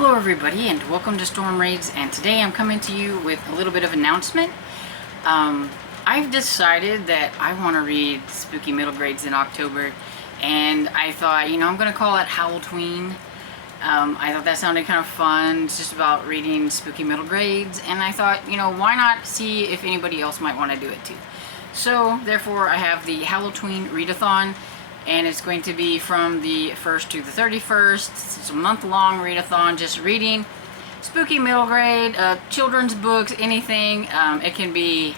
Hello everybody and welcome to Storm Raids, and today I'm coming to you with a little bit of announcement. I've decided that I want to read spooky middle grades in October, and I thought, I'm going to call it Hallowtween. I thought that sounded kind of fun. It's just about reading spooky middle grades, and I thought, why not see if anybody else might want to do it too. So therefore I have the Hallowtween Readathon, and it's going to be from the 1st to the 31st. It's a month-long readathon, just reading spooky middle grade, children's books, anything. It can be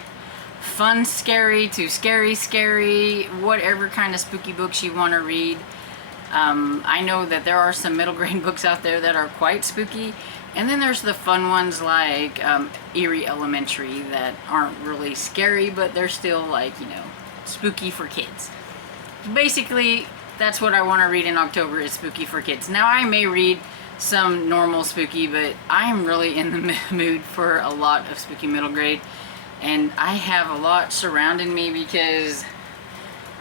fun, scary to scary, whatever kind of spooky books you want to read. I know that there are some middle grade books out there that are quite spooky, and then there's the fun ones like Eerie Elementary that aren't really scary, but they're still like, spooky for kids. Basically, that's what I want to read in October, is spooky for kids. Now, I may read some normal spooky, but I'm really in the mood for a lot of spooky middle grade, and I have a lot surrounding me because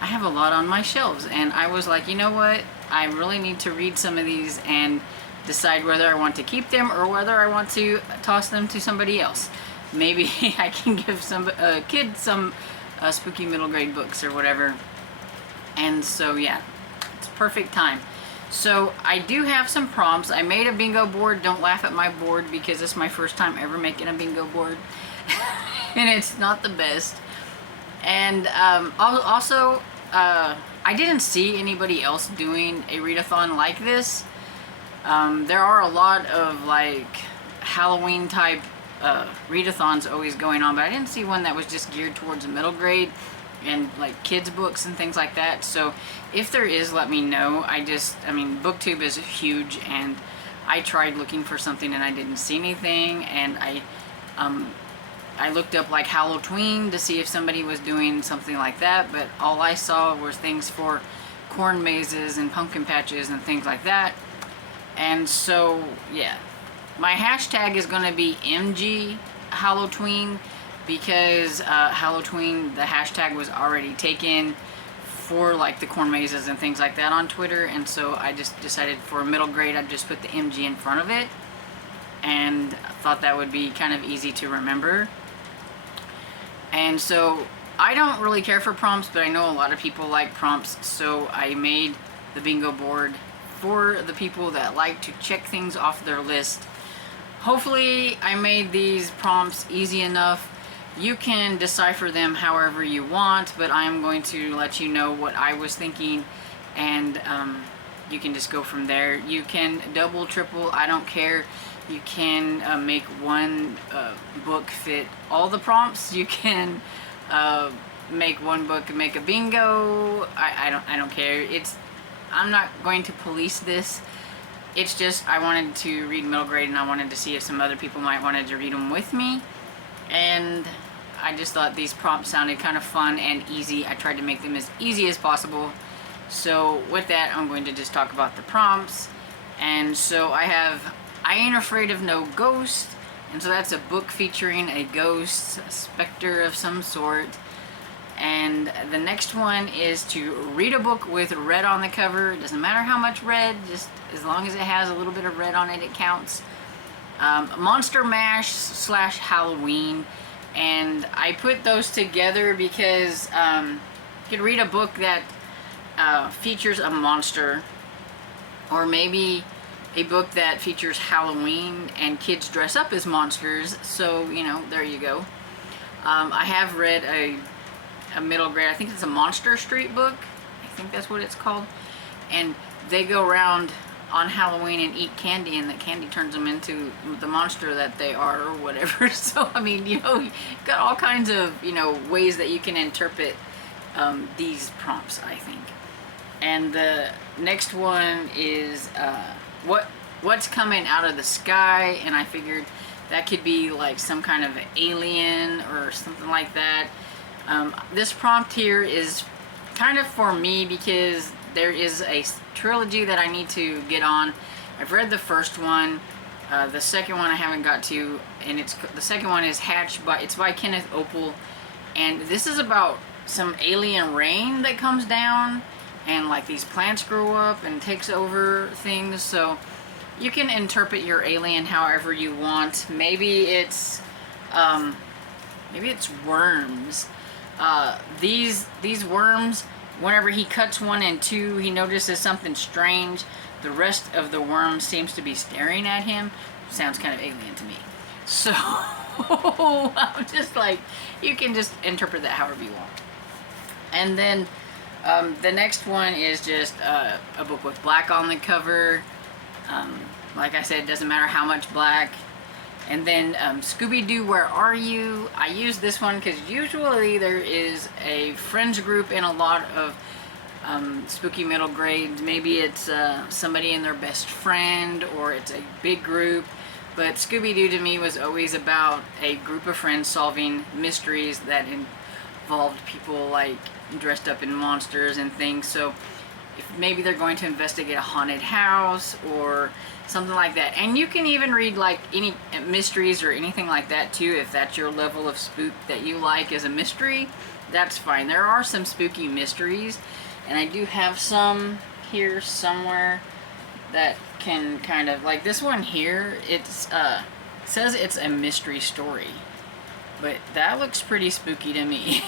I have a lot on my shelves, and I was like, you know what, I really need to read some of these and decide whether I want to keep them or whether I want to toss them to somebody else. Maybe I can give some kids some spooky middle grade books or whatever. And so yeah, it's perfect time. So I do have some prompts. I made a bingo board. Don't laugh at my board because it's my first time ever making a bingo board. And it's not the best. And also, I didn't see anybody else doing a readathon like this. There are a lot of like Halloween type readathons always going on, but I didn't see one that was just geared towards a middle grade and like kids books and things like that. So if there is, let me know. BookTube is huge, and I tried looking for something and I didn't see anything, and I looked up like Hallowtween to see if somebody was doing something like that, but all I saw were things for corn mazes and pumpkin patches and things like that. And so yeah, my hashtag is going to be mghallowtween, because Hallowtween, the hashtag was already taken for like the corn mazes and things like that on Twitter, and so I just decided for middle grade I'd just put the MG in front of it, and thought that would be kind of easy to remember. And so I don't really care for prompts, but I know a lot of people like prompts, so I made the bingo board for the people that like to check things off their list. Hopefully I made these prompts easy enough. You can decipher them however you want, but I'm going to let you know what I was thinking, and you can just go from there. You can double, triple, I don't care. You can make one book fit all the prompts. You can make one book make a bingo. I don't care. I'm not going to police this. It's just I wanted to read middle grade, and I wanted to see if some other people might wanted to read them with me. And I just thought these prompts sounded kind of fun and easy. I tried to make them as easy as possible. So with that, I'm going to just talk about the prompts. And so I have I Ain't Afraid of No Ghost. And so that's a book featuring a ghost, a specter of some sort. And the next one is to read a book with red on the cover. It doesn't matter how much red, just as long as it has a little bit of red on it, it counts. Monster Mash / Halloween, and I put those together because you could read a book that features a monster, or maybe a book that features Halloween and kids dress up as monsters. So there you go. I have read a middle grade, I think it's a Monster Street book, I think that's what it's called, and they go around on Halloween and eat candy, and the candy turns them into the monster that they are or whatever. So you've got all kinds of ways that you can interpret these prompts, I think. And the next one is what's coming out of the sky, and I figured that could be like some kind of alien or something like that. This prompt here is kind of for me because there is a trilogy that I need to get on. I've read the first one. The second one I haven't got to, and the second one is Hatched it's by Kenneth Opel, and this is about some alien rain that comes down, and like these plants grow up and takes over things. So you can interpret your alien however you want. Maybe it's worms. These worms, whenever he cuts one in two, he notices something strange. The rest of the worm seems to be staring at him. Sounds kind of alien to me. So I'm just like, you can just interpret that however you want. And then the next one is just a book with black on the cover. Like I said, it doesn't matter how much black. And then Scooby Doo, Where Are You? I use this one because usually there is a friends group in a lot of spooky middle grades. Maybe it's somebody and their best friend, or it's a big group. But Scooby Doo to me was always about a group of friends solving mysteries that involved people like dressed up in monsters and things. So if maybe they're going to investigate a haunted house or something like that. And you can even read like any mysteries or anything like that too, if that's your level of spook that you like as a mystery. That's fine. There are some spooky mysteries, and I do have some here somewhere that can kind of, like this one here, it's says it's a mystery story, but that looks pretty spooky to me.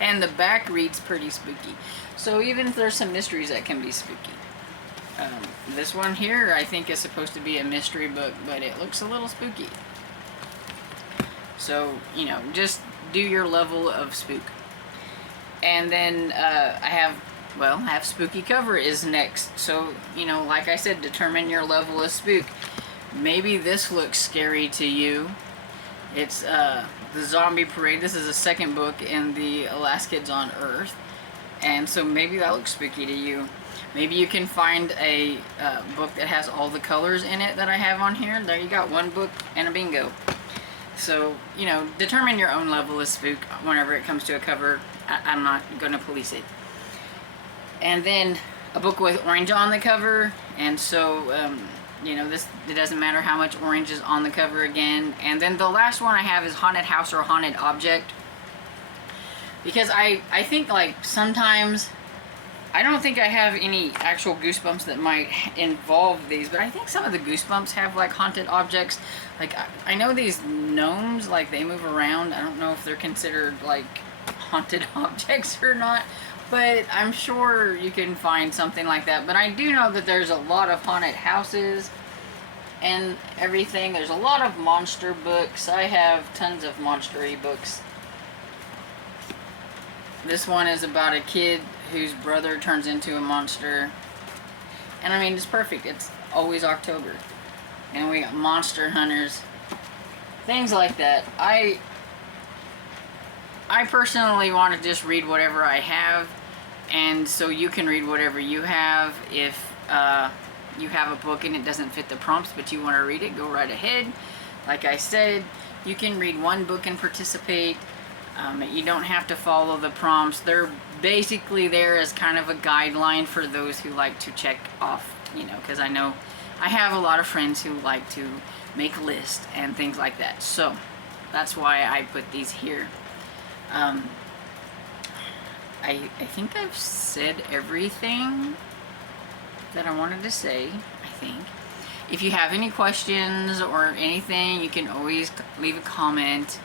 And the back reads pretty spooky. So even if there's some mysteries that can be spooky. This one here I think is supposed to be a mystery book, but it looks a little spooky. So, you know, just do your level of spook. And then I have spooky cover is next. So, you know, like I said, determine your level of spook. Maybe this looks scary to you. It's the Zombie Parade. This is the second book in the Last Kids on Earth. And so maybe that looks spooky to you. Maybe you can find a book that has all the colors in it that I have on here. There you got one book and a bingo. So, you know, determine your own level of spook whenever it comes to a cover. I'm not going to police it. And then a book with orange on the cover. And so, you know, it doesn't matter how much orange is on the cover again. And then the last one I have is Haunted House or Haunted Object. Because I think like sometimes, I don't think I have any actual goosebumps that might involve these, but I think some of the goosebumps have like haunted objects. Like I know these gnomes, like they move around. I don't know if they're considered like haunted objects or not, but I'm sure you can find something like that. But I do know that there's a lot of haunted houses and everything. There's a lot of monster books. I have tons of monster-y books. This one is about a kid whose brother turns into a monster. And I mean, it's perfect. It's always October. And we got monster hunters. Things like that. I personally want to just read whatever I have. And so you can read whatever you have. If you have a book and it doesn't fit the prompts, but you want to read it, go right ahead. Like I said, you can read one book and participate. You don't have to follow the prompts. They're basically there as kind of a guideline for those who like to check off, you know, because I know I have a lot of friends who like to make lists and things like that. So that's why I put these here. I think I've said everything that I wanted to say, I think. If you have any questions or anything, you can always leave a comment.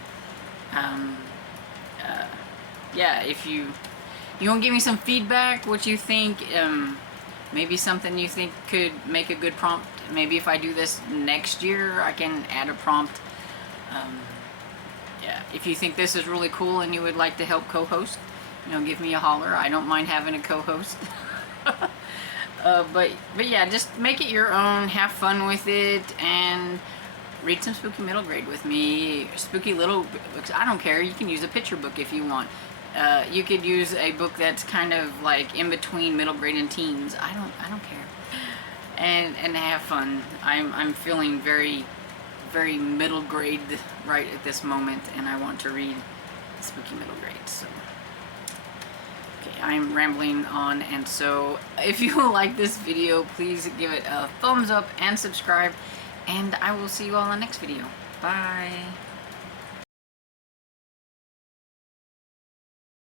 Yeah, if you want to give me some feedback, what you think, maybe something you think could make a good prompt. Maybe if I do this next year, I can add a prompt. Yeah, if you think this is really cool and you would like to help co-host, you know, give me a holler. I don't mind having a co-host. But yeah, just make it your own, have fun with it, and read some spooky middle grade with me. Spooky little books, I don't care. You can use a picture book if you want. You could use a book that's kind of like in between middle grade and teens. I don't care. And have fun. I'm feeling very, very middle grade right at this moment, and I want to read spooky middle grade. So okay, I'm rambling on, and so if you like this video, please give it a thumbs up and subscribe, and I will see you all in the next video. Bye.